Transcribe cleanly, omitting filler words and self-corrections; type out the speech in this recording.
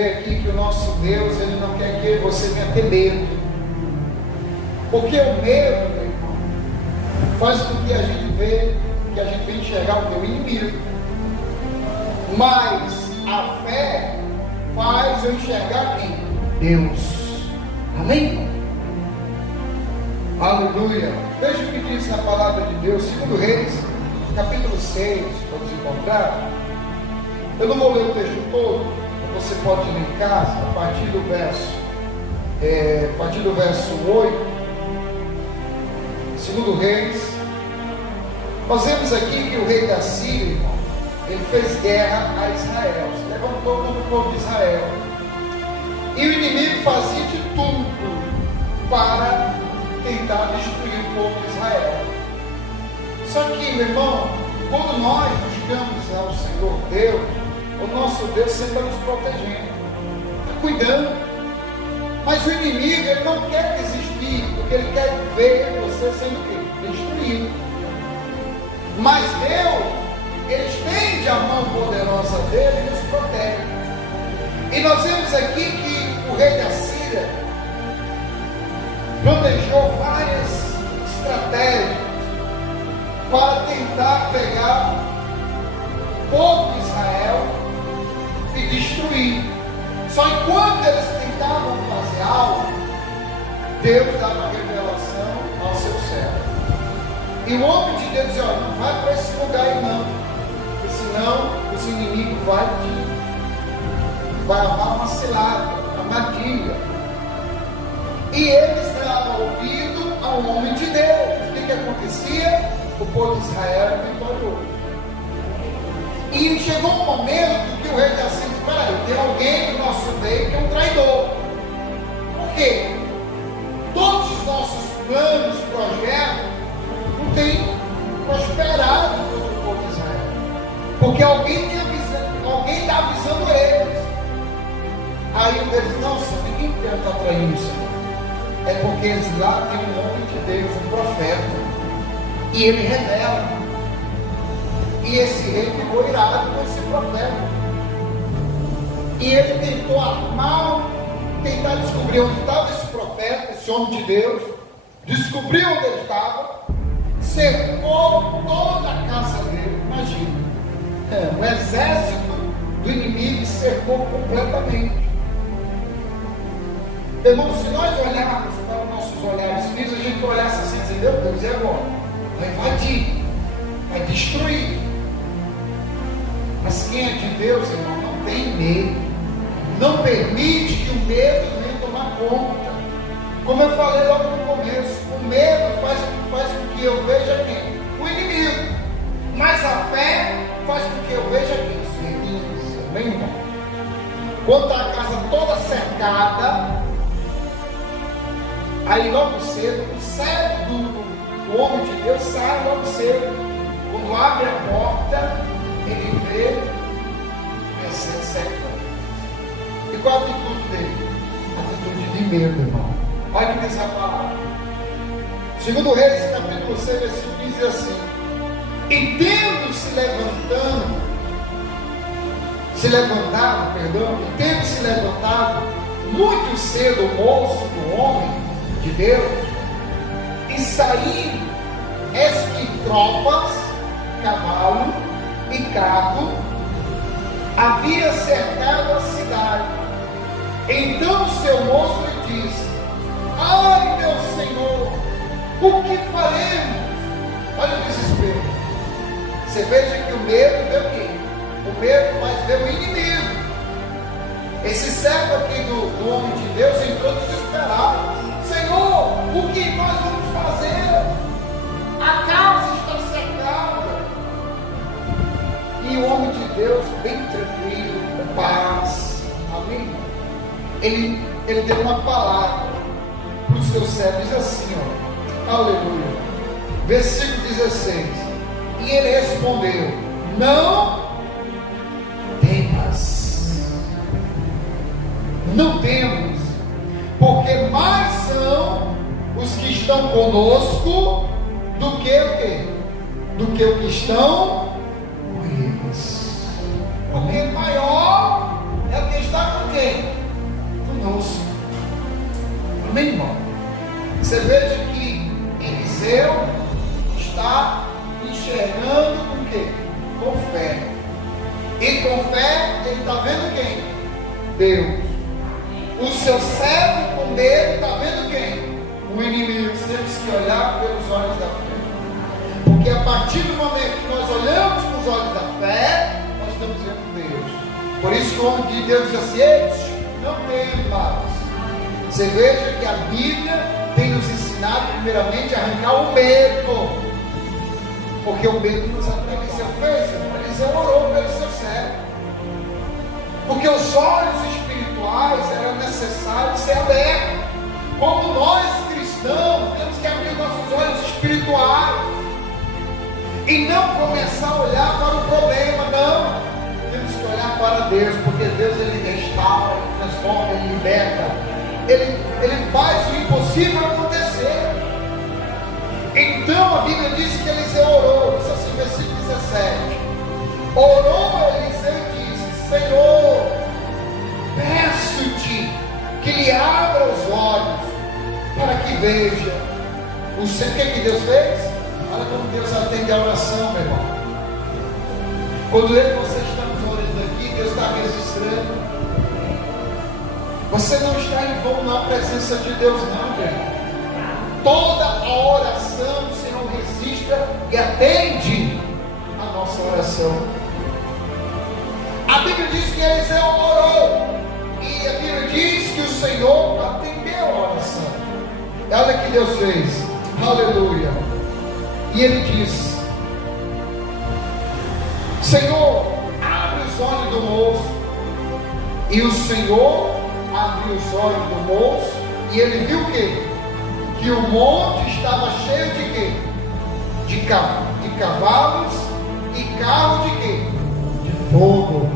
vê aqui que o nosso Deus, Ele não quer que eu e você venha ter medo. Porque o medo, meu irmão, faz com que a gente venha enxergar o teu inimigo. Mas a fé faz eu enxergar quem? Deus. Amém? Aleluia. Veja o que diz na palavra de Deus, 2 Reis, capítulo 6, vamos encontrar. Eu não vou ler o texto todo, você pode ler em casa, a partir do verso 8, 2 Reis. Nós vemos aqui que o rei da Síria, irmão, ele fez guerra a Israel, se levantou contra o povo de Israel, e o inimigo fazia de tudo para tentar destruir o povo de Israel. Só que, meu irmão, quando nós buscamos ao Senhor Deus, o nosso Deus sempre está nos protegendo, está cuidando. Mas o inimigo, ele não quer desistir, porque ele quer ver você sendo o quê? Destruído. Mas Deus, Ele estende a mão poderosa dele e nos protege. E nós vemos aqui que o rei da Síria planejou várias estratégias para tentar pegar o povo de Israel e destruir. Só que quando eles tentavam fazer algo, Deus dava revelação ao seu servo. E o homem de Deus dizia: olha, não vai para esse lugar aí não, porque senão os inimigos vai armar uma cilada, uma armadilha. E eles davam ouvido ao homem de Deus. O que acontecia? O povo de Israel era vitorioso. E chegou um momento que o rei da Síria disse: peraí, tem alguém no nosso meio que é um traidor. Por quê? Todos os nossos planos, projetos, não têm prosperado contra o povo de Israel. Porque alguém está avisando eles. Aí um deles: não, Senhor, ninguém está traindo o Senhor. É porque eles lá têm um homem de Deus, um profeta, e ele revela. E esse rei ficou irado com esse profeta. E ele tentou armar, tentar descobrir onde estava esse profeta, esse homem de Deus. Descobriu onde ele estava, cercou toda a casa dele. Imagina, o exército do inimigo cercou completamente. Irmão, se nós olharmos para os nossos olhares físicos, a gente olhasse assim e dizer: meu Deus, e agora? Vai invadir, vai destruir. Mas quem é de Deus, irmão, não tem medo. Não permite que o medo venha tomar conta. Como eu falei logo no começo, o medo faz com que eu veja quem? O inimigo. Mas a fé faz com que eu veja quem? Os inimigos. Amém, irmão? Quando está a casa toda cercada, aí logo cedo, o servo do homem de Deus sai logo cedo. Quando abre a porta, ele vê essa cercada. E qual a atitude dele? Atitude de medo, irmão. Olha que diz a palavra. 2 Reis, capítulo 6, versículo 15, diz assim: e tendo se levantado muito cedo o moço do homem de Deus, e saindo, eis que tropas, cavalo e carro havia cercado a cidade. Então o seu moço lhe disse: ai, meu senhor, o que faremos? Olha o desespero. Você veja que o medo vê o quê? O medo faz ver o inimigo. Esse servo aqui do homem de Deus entrou desesperado: Senhor, o que nós vamos fazer? A casa está cercada. E o homem de Deus, bem tranquilo, paz, amém? Ele deu uma palavra para os seus servos, diz assim, ó, aleluia, versículo 16: e ele respondeu: não temas, não temos, porque mais são os que estão conosco do que o quê? Do que o que estão com eles. Porque maior é o que está com quem? quem? Conosco. Amém, irmão? Você veja que Eliseu está enxergando com quê? Com fé. E com fé ele está vendo quem? Deus. O seu servo com medo está vendo quem? O inimigo. Temos que olhar pelos olhos da fé. Porque a partir do momento que nós olhamos com os olhos da fé, nós estamos vendo Deus. Por isso que o homem de Deus diz assim: eles não têm paz. Você veja que a Bíblia tem nos ensinado primeiramente a arrancar o medo. Porque o medo não sabe o que Eliseu fez. Eliseu orou pelo seu servo. Porque os olhos espirituais eram necessários ser abertos. Como nós cristãos temos que abrir nossos olhos espirituais e não começar a olhar para o problema, não. Temos que olhar para Deus, porque Deus ele restaura, ele transforma, ele liberta. Ele faz o impossível acontecer. Então a Bíblia diz que Eliseu orou, diz assim, versículo 17: orou Eliseu e disse: Senhor, peço-te que lhe abra os olhos para que veja. O que Deus fez? Olha como Deus atende a oração, meu irmão. Quando eu e você estamos orando aqui, Deus está registrando. Você não está em vão na presença de Deus, não, meu irmão. Toda a oração o Senhor registra e atende a nossa oração. A Bíblia diz que Eliseu orou, e a Bíblia diz que o Senhor atendeu a oração. Olha o que Deus fez, aleluia. E ele disse: Senhor, abre os olhos do moço. E o Senhor abriu os olhos do moço, e ele viu o quê? Que o monte estava cheio de quê? De cavalos e carros de quê? De fogo.